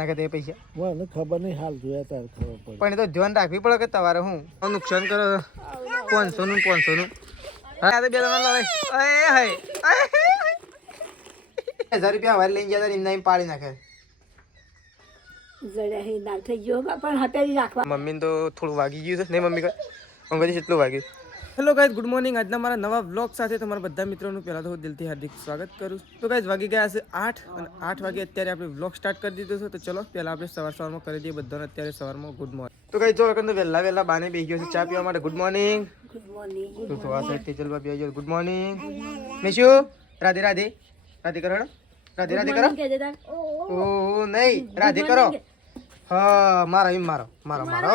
નાખે તે પૈસા મને ખબર નહીં હાલ જોયા તાર ખબર પડે પણ એ તો ધ્યાન રાખવી પડે કે તમારે હું નુકસાન કરો 500 નું 500 નું હા તો બે જણા લડાઈ હે 1000 રૂપિયા વાર લઈને ગયા તા એમ પાડી નાખે મમ્મી તો થોડું વાગી ગયું છે નહીં મમ્મી અંગથી એટલું વાગ્યું. Hello guys, good morning. આજના મારા નવા વ્લોગ સાથે તમારા બધા મિત્રોનું પહેલાં તો હું દિલથી હાર્દિક સ્વાગત કરું. તો ગાઈઝ વાગી ગયા છે 8 અને 8 વાગે અત્યારે આપણે વ્લોગ સ્ટાર્ટ કરી દીધો છે. તો ચલો પહેલાં આપણે સવારમાં કરી દઈએ બધાને અત્યારે સવારમાં ગુડ મોર્નિંગ. તો ગાઈઝ જો એકંદર વહેલા બાને બેસી ગયો છે ચા પીવા માટે. Good morning. તો આ સાઈડ ટીચર બાબી આવી ગયો. ગુડ મોર્નિંગ મેશુ. રાધે રાધે રાધે કરો. રાધે રાધે કરો. ઓ નહીં રાધે કરો. હા મારો એમ મારો મારો મારો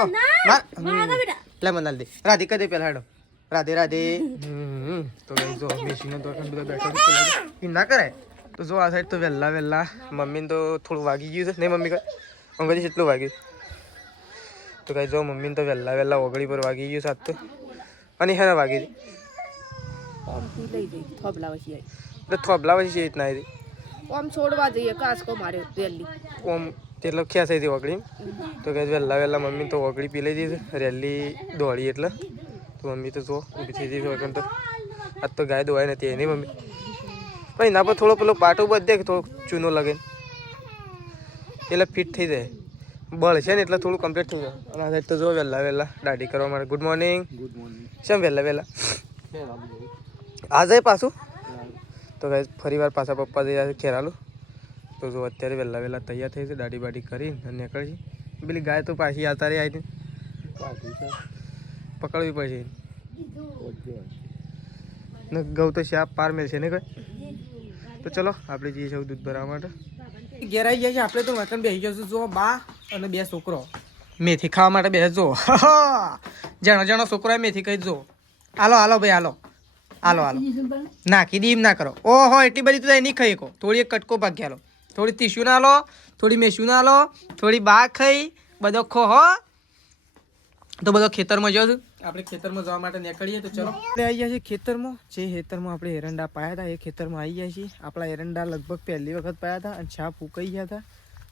લે મને દે રાધે કદે પેલા હેડો રાધે રાધે. તો જો મેશીનો તો બધા બેઠો ના કરાય. તો જો આ સાઈડ તો વહેલા મમ્મીને તો થોડું વાગી ગયું છે નહીં મમ્મી અંગથી એટલું વાગ્યું. તો કઈ જો મમ્મીને તો વહેલા ઓગળી પર વાગી ગયું સાત તો અને હેને વાગી હતી થોબલા પછી છે રીતના હતી ઓમ છોડવા જઈએ કાસકો માર્યો રેલી ઓમ તેટલો ખ્યાસ હતી ઓગળી. તો કઈ વહેલા મમ્મી તો ઓગળી પી લઈ દીધી રેલી દોડી એટલે તો મમ્મી તો જો ઊભી થઈ જઈ વગર તો આજ તો ગાય દોવાય નથી એની મમ્મી પણ એના પર થોડો પેલો પાટો બધે થોડો ચૂનો લગે એટલે ફિટ થઈ જાય બળ છે ને એટલે થોડું કમ્પ્લીટ થઈ જાય. અને આ સાઈડ તો જો વહેલા દાઢી કરવા માટે. Good morning. શેમ વહેલા આ જાય પાછું. તો ગાય ફરી વાર પાછા પપ્પા જઈ જાય ખેરાલું. તો જો અત્યારે વહેલા તૈયાર થઈ છે દાઢી બાઢી કરીને અને નીકળી પેલી ગાય તો પાછી આવતા રહી આવી પકડવી પડશે ને ગૌ તો શાપ પાર મેળશે ને કઈ. તો ચલો આપણે જઈએ છીએ દૂધ ભરવા માટે. ઘેર આવી જાય છે આપણે તો વતન બેસી જશું. જો બા અને બે છોકરો મેથી ખાવા માટે બેસજો. જણો છોકરો મેથી કહી જો હાલો ભાઈ હાલો નાખી દી એમ ના કરો. ઓહો એટલી બધી તો નહીં ખાઈ કો થોડી એક કટકો ભાગ્યા લો થોડી તીસ્યું ના લો થોડી મેસ્યું ના લો થોડી બા ખાઈ બધો ખો હો. તો બધો ખેતરમાં જશું આપણે ખેતરમાં જવા માટે નીકળીએ. તો ચલો આપણે આવી ગયા છીએ ખેતરમાં. જે ખેતરમાં આપણે એરંડા પાયા હતા એ ખેતરમાં આવી ગયા છીએ. આપણા એરંડા લગભગ પહેલી વખત પાયા હતા અને છાપ ફૂંકાઈ ગયા હતા.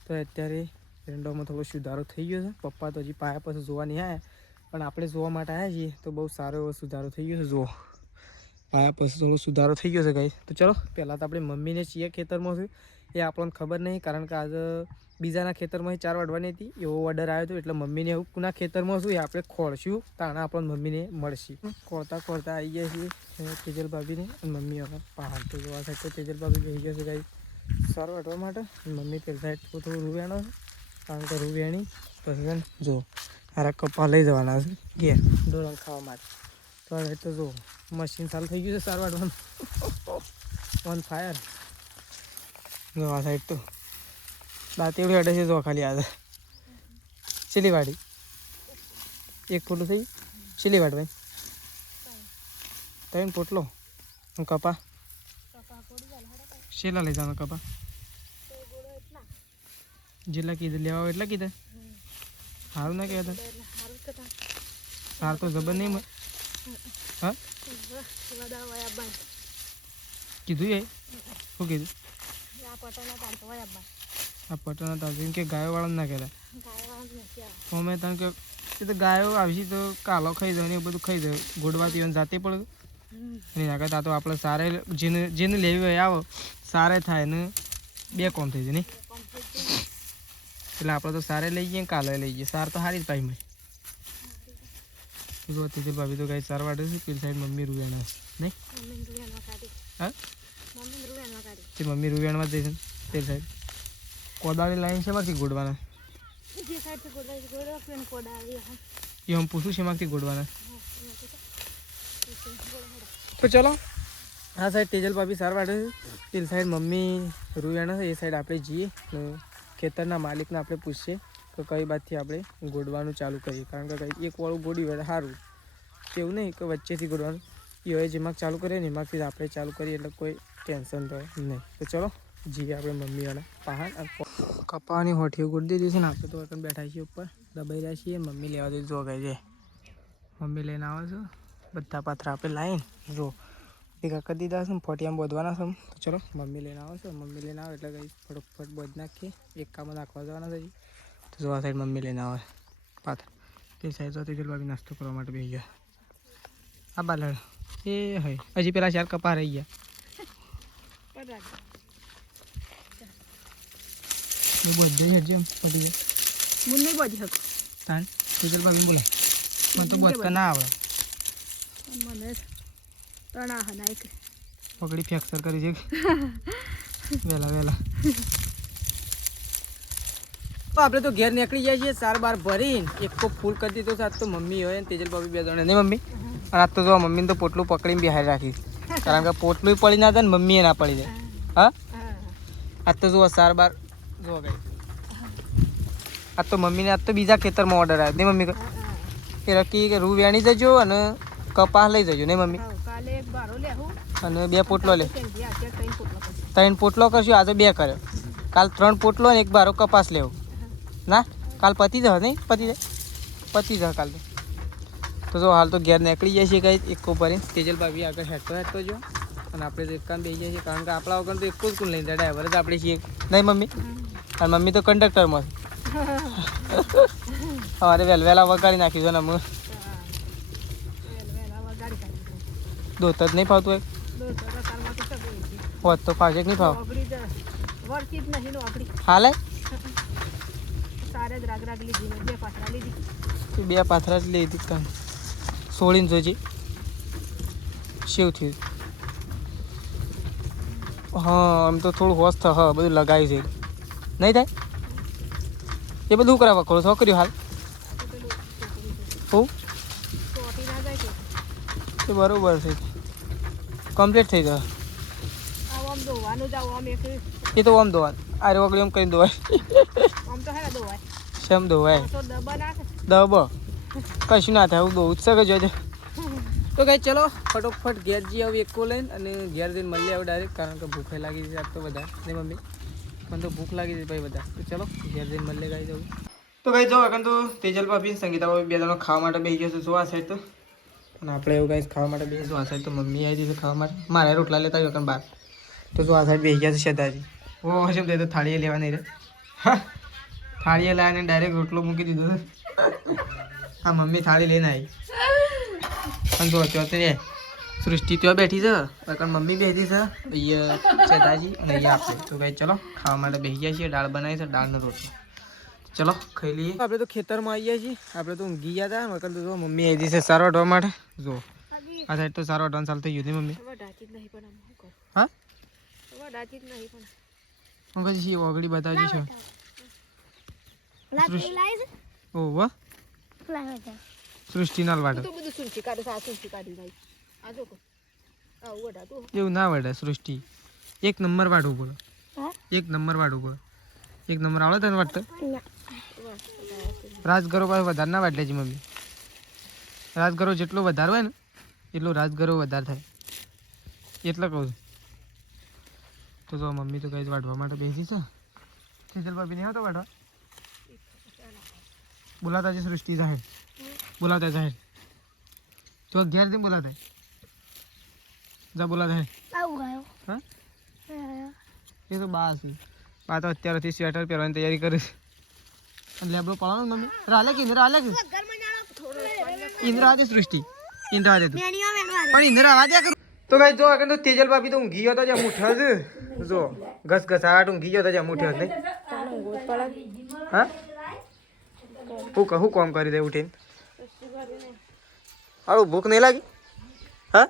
તો અત્યારે એરંડામાં થોડો સુધારો થઈ ગયો છે. પપ્પા તો હજી પાયા પછી જોવા નહીં આવ્યા પણ આપણે જોવા માટે આવ્યા છીએ. તો બહુ સારો એવો સુધારો થઈ ગયો છે. જુઓ પાયા પછી થોડો સુધારો થઈ ગયો છે ગાઈસ. તો ચલો પહેલાં તો આપણે મમ્મીને છીએ ખેતરમાં છે એ આપણને ખબર નહીં કારણ કે આજે બીજાના ખેતરમાં 4 વાઢવાની હતી એવો ઓર્ડર આવ્યો હતો એટલે મમ્મીને એવું કોના ખેતરમાં શું એ આપણે ખોળશું તાણા આપણને મમ્મીને મળશે. ખોળતા આવી ગયા છીએ તેજલ ભાભીને અને મમ્મી હવે પહાડ. તો જોવા સાઈડ તો તેજલ ભાભી બેસી ગયા છે ગાઈ સારું વાટવા માટે. મમ્મી તે સાઈડ થોડું રૂવેણો કારણ કે રૂવેણી પછી જો હારા કપા લઈ જવાના છે ઘેર ઢોરણ ખાવા માટે. તો આ સાઈડ તો જો મશીન ચાલુ થઈ ગયું છે સારું વાટવાનું ઓન ફાયર. જો આ સાઈડ તો દાંતેવડી અડે છે જો ખાલી આજે છેલ્લી વાડી 1 ફૂટલું થઈ છેલ્લી વાડ ભાઈ 3 પોટલો કપા શેલા લઈ જવાનો કપા જેટલા કીધું લેવા હોય એટલા કીધા સારું ના કહેતા સારું તો જબર નહીં મળે. હા કીધું એ શું કીધું આ પટોના તાજુ કે ગાયોવાળા ના કહેતા અમે તને કે એ તો ગાયો આવશે તો કાલો ખાઈ જાય ને એ બધું ખાઈ જાય ગોડવા પીવાનું જાતે પડે એની આગળ આ તો આપણે સારે જેને લેવી હોય આવો સારે થાય ને 2 કોમ થઈ જાય નહીં એટલે આપણે તો સારે લઈ જઈએ કાલે લઈ જઈએ સાર તો સારી જ પાઈ મળે. જો તેજલ ભાભી તો ગાય સાર વાટે છે પેલી સાઈડ મમ્મી રૂવેણા નહીં હા તે મમ્મી રૂવેણમાં જ જઈશે પેલી સાઈડ કોદાળી લાઈન છે માંથી ગોડવાના એ હું પૂછું છે માંથી ગોડવાના. તો ચલો આ સાઈડ તેજલ ભાભી સાર વાટે છે પેલી સાઈડ મમ્મી રૂવેણા છે એ સાઈડ આપણે જઈએ ખેતરના માલિકને આપણે પૂછીએ તો કઈ બાજુથી આપણે ગોડવાનું ચાલુ કરીએ કારણ કે કંઈ એક વાળું ગોડી વળે સારું એવું નહીં કે વચ્ચેથી ગોડવાનું એ હવે જેમાં ચાલુ કરીએ ને એમાંથી આપણે ચાલુ કરીએ એટલે કોઈ ટેન્શન રહે નહીં. તો ચલો જઈએ આપણે મમ્મીવાળા પહાડ કપાવાની હોઠીઓ ગોડી દીધી છે ને આપણે તો વતન બેઠા છીએ ઉપર દબાઈ રહ્યા છીએ. મમ્મી લેવા દે જો ગઈ છે મમ્મી લઈને આવે છે બધા પાથરા આપણે લાવીને જો ભેગા કરી દીધા છે ફોટિયામાં બોધવાના છે તો ચલો મમ્મી લઈને આવે છે મમ્મી લઈને આવે એટલે કંઈ ફટોફટ બોધ નાખીએ એક કામમાં નાખવા જવાના છે તો જો આ સાઈડ મમ્મી લઈને આવે પાથ તે સાઈડ તો તેજલ ભાભી નાસ્તો કરવા માટે બેસી ગયા આ બાલડ એ હોય હજી પેલા 4 કપા રહી ગયા એ બધે છે જેમ બધી છે મુન નહીં બોજી હક તાન તેજલ ભાભી બોલે મને તો બોધ કા ના આવડે મને તણા હનાઈ કે પકડી ફ્રેક્ચર કરી છે વેલા વેલા આપણે તો ઘેર નીકળી જાય છીએ 4 બાર ભરીને એક કોપ ફૂલ કરી દીધો સાત તો મમ્મી હોય ને તેજલ ભાભી બે જણા નહીં મમ્મી અને આજ તો જો મમ્મીને તો પોટલું પકડીને બહાર રાખી કારણ કે પોટલું પડી ના જાય ને મમ્મીએ ના પડી જાય હા આજ તો જુઓ 4 બાર જુઓ ગઈ આજ તો મમ્મીને આજ તો બીજા ખેતરમાં ઓર્ડર આવ્યો નહીં મમ્મી કે રકી કે રૂ વેણી જજો અને કપાસ લઈ જજો નહીં મમ્મી કાલે એક બારો લેહું અને 2 પોટલો લે કેંજી આજે 3 પોટલો કરશે 3 પોટલો કરશું આજે 2 કર્યો કાલ 3 પોટલો ને એક બારો કપાસ લેવો ના કાલ પતી જાય નહીં પતી જાય કાલ તો જો હાલ તો ઘેર નીકળી જાય છે કંઈ એક ભરીને તેજલ ભાભી આગળ હેઠતો જો અને આપણે તો એક કામ બેસી જાય છે કારણ કે આપણા વગર તો એક જ કોણ લઈને જાય ડ્રાઈવર જ આપણે છીએ નહીં મમ્મી અને મમ્મી તો કંડક્ટરમાં અમારે વેલવેલા વગાડી નાખીશું ને અમે દોત જ નહીં ફાવતું હોય હોત તો ફાવશે કે નહીં ફાવ વર્તી જ નહીં નોકરી હાલે સારે જ રાગ લીધી ને 2 પાથરા લીધી તું 2 પાથરા જ લઈ દીધી કામ સોળીને જોજી શેવ થયું હા આમ તો થોડું હોશ થાય હા બધું લગાવ્યું છે નહીં થાય એ બધું કરાવવા ખોડું છોકરીઓ હાલ હું ચોટી ના જાય કે એ બરોબર છે કમ્પ્લીટ થઈ જાય આમ દોવાનું જાવ આમ એક એ તો આમ ધોવાનું આ રોકડી એમ કરીને ધોવાય આમ તો હે ને દોવાય શેમ ધોવાય તો દબા નાખે દબ કશું ના થાય હું દોવું જ શકે જોજે તો કઈ ચલો ફટોફટ ઘેર જઈ આવું એકો લઈને અને ઘેર જઈને મળી આવું ડાયરેક્ટ કારણ કે ભૂખે લાગી છે આજ તો બધા નહીં મમ્મી મને તો ભૂખ લાગી છે ભાઈ બધા તો ચલો ઘેર જઈને મળીએ ગાઈ જવું તો કઈ જો અગન તો તેજલ ભાભી સંગીતા ભાભી 2 જણો ખાવા માટે બેસી જશે જો આ સાઈડ તો અને આપણે એવું ગાઈસ ખાવા માટે બેસી આ સાઈડ તો મમ્મી આવી જશે ખાવા માટે મારે રોટલા લેતા આવ્યો કારણ બહાર તો જો આ સાઈડ બેસી ગયા છે શેતાજી ઓ હશે તો થાળીએ લેવા નહીં રે થાળીએ લાવીને ડાયરેક્ટ રોટલો મૂકી દીધો છે હા મમ્મી થાળી લઈને આવી અને જો અત્યારે સૃષ્ટિ ત્યાં બેઠી છે કારણ મમ્મી બેઠી છે અહીંયા ચેતાજી અને અહીંયા આપણે તો કઈ ચલો ખાવા માટે બેસી ગયા છીએ દાળ બનાવી છે દાળનો રોટલો ચલો ખાઈ લઈએ આપણે તો ખેતરમાં આવી ગયા છીએ આપણે તો ઊંઘી ગયા હતા વખત તો જો મમ્મી આવી છે સારો વાટવા માટે જો આ સાઈડ તો સારો વાટવાનું ચાલુ થઈ ગયું મમ્મી વડાતી જ નહીં પણ આમ શું કરું હા વડાતી જ નહીં પણ હું કહી છીએ ઓગળી બતાવજી છે ઓ વાહ સૃષ્ટિ નાલ વાટે તો બધું સુંચી કાઢે સા સુંચી કાઢી ભાઈ આ જો આવું વડાતું એવું ના વાટે સૃષ્ટિ 1 નંબર વાટવું બોલો 1 નંબર વાટવું બોલો 1 નંબર આવડે તને વાટતો રાજગરો પાસે વધારે ના વાટલે છે મમ્મી રાજગરો જેટલો વધારે હોય ને એટલો રાજગરો વધારે થાય એટલે કહું છું તો જો મમ્મી તો કઈ વાટવા માટે બેસી છે તેજલ ભાભી નહીં આવતો વાટવા બોલાતા છે સૃષ્ટિ જાહેર બોલાતા જાહેર તો ઘેરથી બોલાતા જા બોલાતા હા એ તો બા છે બા તો અત્યારથી સ્વેટર પહેરવાની તૈયારી કરે છે અને લેબડો પાડવાનો મમ્મી રાલે કે ઇન્દ્રા આલે કે ઇન્દ્રા આદે સૃષ્ટિ ઇન્દ્રા આદે તું પણ ઇન્દ્રા આવા દે કર તો ગાઈ જો આગળ તો તેજલ ભાભી તો ઊંઘી ગયો તો જ્યાં મુઠ્ઠા છે જો ઘસઘસાટ ઊંઘી ગયો તો જ્યાં મુઠ્ઠા નહીં હા હું કામ કરી દે ઉઠીને હારું ભૂખ નહીં લાગી હા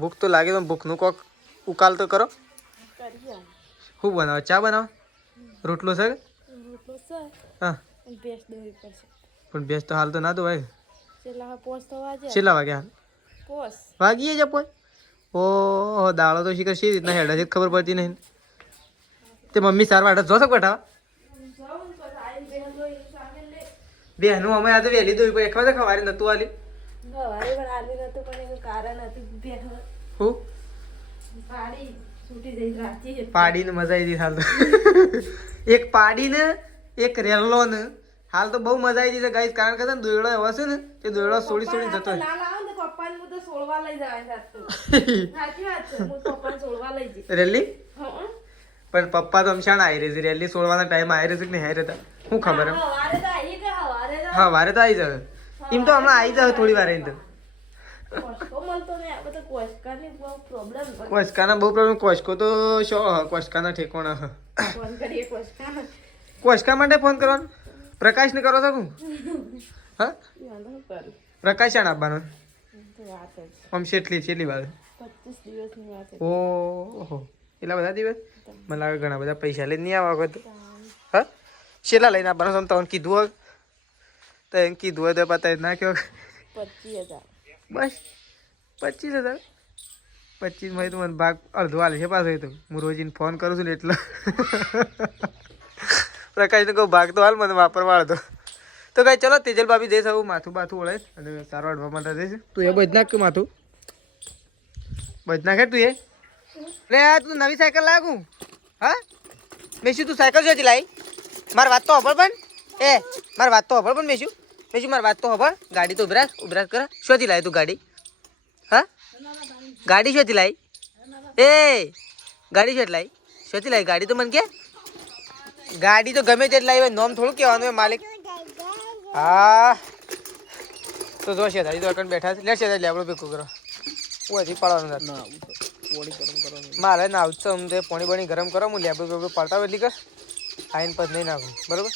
ભૂખ તો લાગે તો ભૂખનું કોક ઉકાલ તો કરો શું બનાવો ચા બનાવો રોટલો છે હા પણ ભેંસ તો હાલ તો ના તો ભાઈ છેલ્લા વાગે હાલ વાગીએ જ પોય ઓહો દાળો તો શીખર શી રીતના હેડા છે ખબર પડતી નહીં તે મમ્મી સાર વાટા જો શક બેઠા બેનું અમે આજે વહેલી દોઈ પણ એક વાર ખવારી નતું આલી હું પાડીને મજા આવી હતી હાલ તો એક પાડીને એક રેલો ને હાલ તો બહુ મજા આવી હતી ગાઈસ કારણ કે દોયડો એવો છે ને તે દોયડો છોડી જતો છોડવા લઈ જવાય સાત તો સાચી વાત છે હું પપ્પાને છોડવા લઈ જઈશ રેલી હા પણ પપ્પા તો અમશાણ આવી રહી છે રેલી છોડવાના ટાઈમ આવી રહ્યો છે કે નહીં આવી રહેતા શું ખબર એમ હવારે તો આવી કે હવારે તો હા વારે તો આવી જાય એમ તો હમણાં આવી જાય થોડી વાર એમ તો કોસ્કો મળતો ને આ બધો કોસ્કાની બહુ પ્રોબ્લેમ કોસ્કાના બહુ પ્રોબ્લેમ કોસ્કો તો શો કોસ્કાના ઠેકોણા હ ફોન કરીએ કોસ્કાનો કોસ્કા માટે ફોન કરવાનો પ્રકાશને કરો છો હું હા વાંધો કરું પ્રકાશ શાણ આપવાનો તો વાત જ આમ છેટલી વાર 25 દિવસની વાત છે ઓહો એટલા બધા દિવસ મને લાગે ઘણા બધા પૈસા લઈને નહીં આવવા વખત હા છેલ્લા લઈને આપવાનો તમે તમને કીધું હોય તો એમ કીધું હોય તો પતા નાખ્યો 25000 બસ 25,000 25 માં તો મને ભાગ અડધો હાલે છે પાછો તો હું રોજીને ફોન કરું છું ને એટલો પ્રકાશને કહું ભાગ તો હાલ મને વાપરવા અડધો તો કઈ ચલો તેજલ ભાભી જઈશ આવું માથું બાથું ઓળે અને સારો અડવા માટે જઈશ તું એ બધ નાખ કે માથું બધ નાખે તું એ લે તું નવી સાયકલ લાગું હા મેશું તું સાયકલ શોધી લાવી મારી વાત તો હબળ પણ એ મારી વાત તો હબળ પણ મેશું મારી વાત તો હબળ ગાડી તો ઉભરાશ કર શોધી લાવી તું ગાડી હા ગાડી શોધી લાવી એ ગાડી શોધી લાવી ગાડી તો મને કે ગાડી તો ગમે તે જ લાવી નોમ થોડું કહેવાનું હોય માલિક હા તો જો શેતાજી તો અકણ બેઠા છે લે શેતાજી લેબડો ભેગું કરો ઓછી પાડવાનું ના પોળી ગરમ કરવાની મારે ના આવશે અમ તે પાણી બણી ગરમ કરો હું લેબડો બેબડો પાડતા હોય એટલી કર આઈને પદ નહીં નાખું બરાબર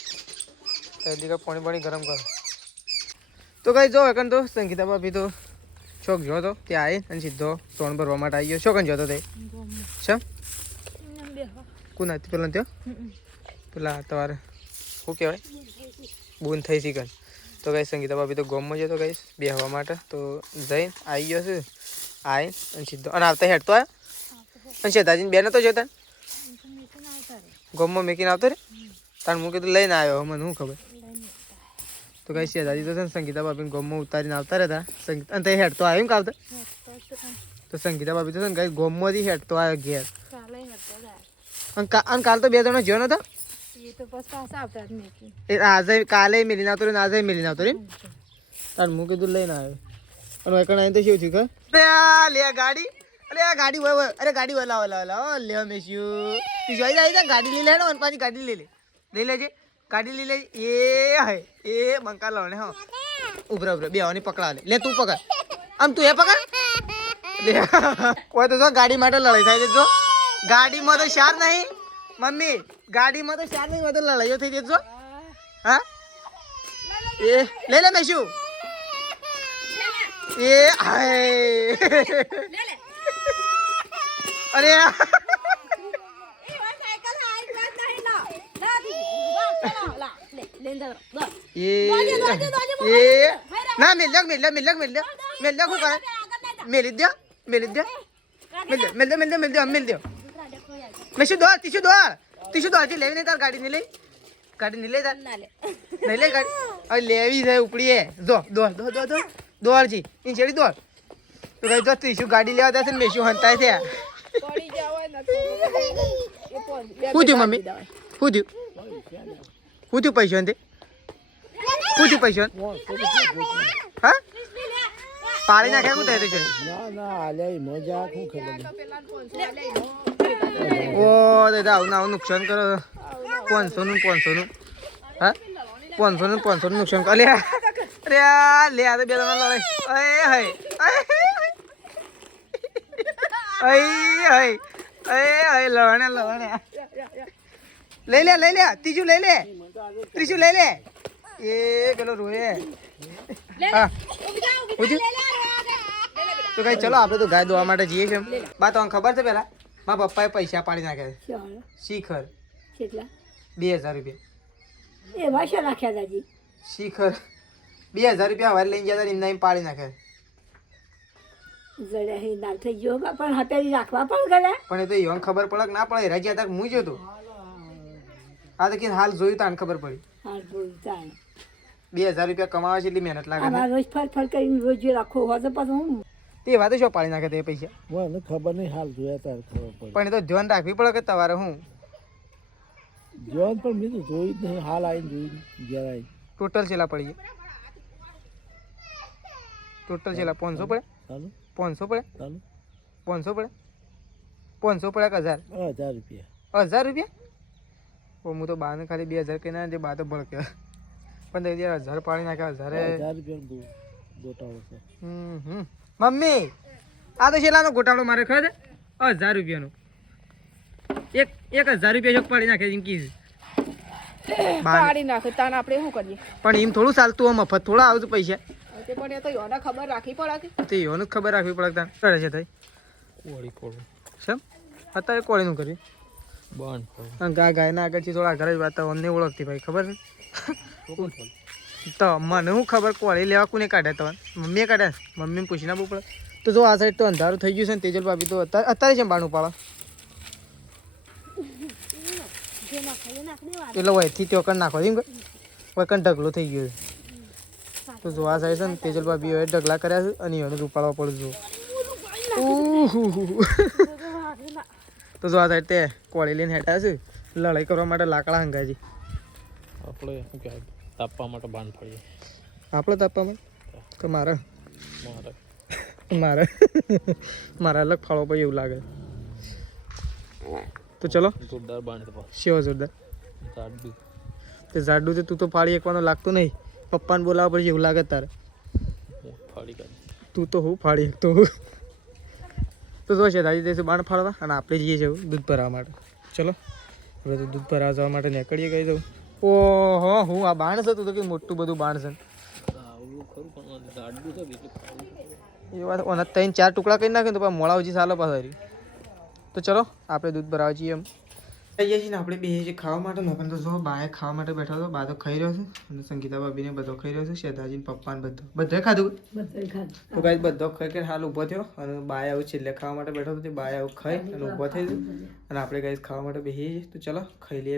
તો એટલી કર પાણી બણી ગરમ કરો તો કઈ જો અકણ તો સંગીતા ભાભી તો શોખ જો તો ત્યાં આવી અને સીધો સોન ભરવા માટે આવી ગયો શોકન જોતો તે છે કોણ હતી પેલા ત્યાં પેલા તમારે શું કહેવાય બૂન થઈ શીખન તો કઈ સંગીતા ભાભી તો ગોમમાં જતો કહીશ બેહવા માટે તો જઈને આવી ગયો છે આવીને અને સીધો અને આવતા હેઠતો આવ્યો અને શેતાજીને બે નતો જોતા ગોમમાં મેકીને આવતો રે તાર હું કીધું લઈને આવ્યો મને શું ખબર તો કઈ શેતાજી તો છે ને સંગીતા ભાભીને ગોમમાં ઉતારીને આવતા રહેતા સંગીત અને તે હેઠતો આવ્યો એમ આવતા તો સંગીતા ભાભી તો છે ને કઈ ગોમમાંથી હેઠતો આવ્યો ઘેર અને કાલ તો બે જણો જ્યો નતો એ તો બસ પાછા આવતા જ મેકી એ આજે કાલે મિલીને આવતો ને આજે મિલીને આવતો રે તાર હું કીધું લઈને આવ્યો અને એકણ આવીને તો શું થયું કે લે ગાડી અરે આ ગાડી હોય અરે ગાડી હોય લાવો લે મેસ્યું તું જોઈ જાય ગાડી લઈ લે અને પાછી ગાડી લઈ લેજે ગાડી લઈ લે એ હે એ બંકા લાવ ને હા ઉભરા બે પકડા લે તું પકડ આમ તું એ પકડ લે કોઈ તો જો ગાડી માટે લડાઈ થાય છે જો ગાડીમાં તો શાર નહીં મમ્મી ગાડીમાં તો શાર નહીં તો લડાઈઓ થઈ જજો હા એ લઈ લે મેશું એ હાય અરે ના મિલ લ્યો શું કરે મેલી દો મિલ દો મેં શું દોડ તીશું દોડ થી લેવી નહીં તાર ગાડી નહીં લઈ તાર નહીં લે ગાડી હવે લેવી છે ઉપડી એ જો દોડ જી ઇન છેડી દોડ તો કઈ જો તીશું ગાડી લેવા જશે ને મેં શું હંતાય છે શું થયું મમ્મી શું થયું પૈસા ને શું થયું પૈસા હા પાડી નાખ્યા શું થાય છે ના આલ્યા મજા શું ખબર ઓ દાદા આવું નુકસાન કરો 500 નું હા 500 નું નુકસાન કરો લે અરે લે આ તો બે જણા લડાઈ લવાણે લઈ લે ત્રીજું લઈ લે એ પેલો રોયે હા તો કઈ ચલો આપણે તો ગાય દોવા માટે જઈએ છીએ બા તમને ખબર છે પેલા મારા પપ્પાએ પૈસા પાડી નાખ્યા છે શિખર કેટલા 2000 રૂપિયા એ વાશા નાખ્યા દાદી શિખર 2000 રૂપિયા હવે લઈને ગયા હતા એમને પાડી નાખ્યા જડે હે દાલ થઈ ગયો પણ હતેરી રાખવા પણ ગયા પણ એ તો એવું ખબર પડે કે ના પડે રાજી હતા હું જોતો આ તો કે હાલ જોયું તાને ખબર પડી હા જોયું તાણ 2000 રૂપિયા કમાવા છે એટલી મહેનત લાગે આ રોજ ફર કરીને રોજ રાખો હોય તો પછી હું તે વાત શું પાડી નાખે તે પૈસા મને ખબર નહીં હાલ જોયા તાર ખબર પડી પણ એ તો ધ્યાન રાખવી પડે કે તમારે હું જોન પણ બીજું જોયું જ નહીં હાલ આવીને જોયું ઘેર આવી ટોટલ છેલ્લા પડી ગયા ટોટલ છેલ્લા 500 પડે ચાલો 500 પડે ચાલો 500 પડે 500 પડે કે 1000 1000 રૂપિયા 1000 રૂપિયા ઓ હું તો બાને ખાલી 2000 કહી ના તે બા તો ભડકે પણ તે યાર 1000 પાડી નાખ્યા 1000 રૂપિયાનો ગોટાળો છે મમ્મી આ તો છેલ્લાનો ગોટાળો મારે ખબર છે 1000 રૂપિયાનો એક 1000 રૂપિયા એક પાડી નાખે જિંકી પાડી નાખે તાન આપણે શું કરીએ પણ એમ થોડું ચાલતું હોય મફત થોડા આવતું પૈસા તે પણ એ તો યોને ખબર રાખવી પડે કે તે યોને જ ખબર રાખવી પડે તાન કરે છે થઈ કોળી કોળું સમ અત્યારે કોળીનું કર્યું બાણ ગાયના આગળથી થોડા ઘરે જ વાત અમને ઓળખતી ભાઈ ખબર પડે તો મને શું ખબર કોળી લેવા કોને કાઢે તો મમ્મીએ કાઢે મમ્મીને પૂછીને બહુ પડે તો જો આ સાઈડ તો અંધારું થઈ ગયું છે ને તેજલ ભાભી તો અત્યારે છે બાણું પાડો એટલે વયથી ચોકર નાખો એમ વકન ઢગલો થઈ ગયો છે તો જો આ સાઈડ છે ને તેજલ ભાભી હવે ઢગલા કર્યા છે અને એને ઉપાડવા પડે જો તો જો આ સાઈડ તે કોળી લઈને હેઠા છે લડાઈ કરવા માટે લાકડા હંગાજી આપણે શું કહેવાય તાપવા માટે બાણ ફળીએ આપણે તાપવામાં કે મારે મારે મારે મારા અલગ ફાળો ભાઈ એવું લાગે તો ચલો જોરદાર બાણ છે શેવો જોરદાર જાડું તે જાડું તો તું તો ફાળી એકવાનો લાગતો નહીં પપ્પાને બોલાવવા પડશે એવું લાગે તારે ફાડી કાઢી તું તો હું ફાળી એક તો તો જો છે દાદી દઈશું બાણ ફાળવા અને આપણે જઈએ છીએ દૂધ ભરવા માટે ચલો આપણે તો દૂધ ભરવા જવા માટે નીકળીએ કહી દઉં ઓહો હું આ બાણ છે તું તો કે મોટું બધું બાણ છે આવડું ખરું પણ જાડું છે એટલે એ વાત ઓના 3-4 ટુકડા કરી નાખે તો પાછા મોળાવજી સાલો પાછા તો ચલો આપણે દૂધ ભરાવા છીએ એમ જઈએ છીએ ને આપણે બે જે ખાવા માટે નકન તો જો બાએ ખાવા માટે બેઠો હતો બા તો ખાઈ રહ્યો છે અને સંગીતા ભાભીને બધો ખાઈ રહ્યો છે શેતાજીને પપ્પાને બધે ખાધું તો ગાઈસ બધો ખાઈ કે હાલ ઊભો થયો અને બાએ આવું છેલ્લે ખાવા માટે બેઠો હતો તે બાએ આવું ખાઈ અને ઊભો થઈ ગયો અને આપણે ગાઈસ ખાવા માટે બેસીએ છીએ તો ચલો ખાઈ લઈએ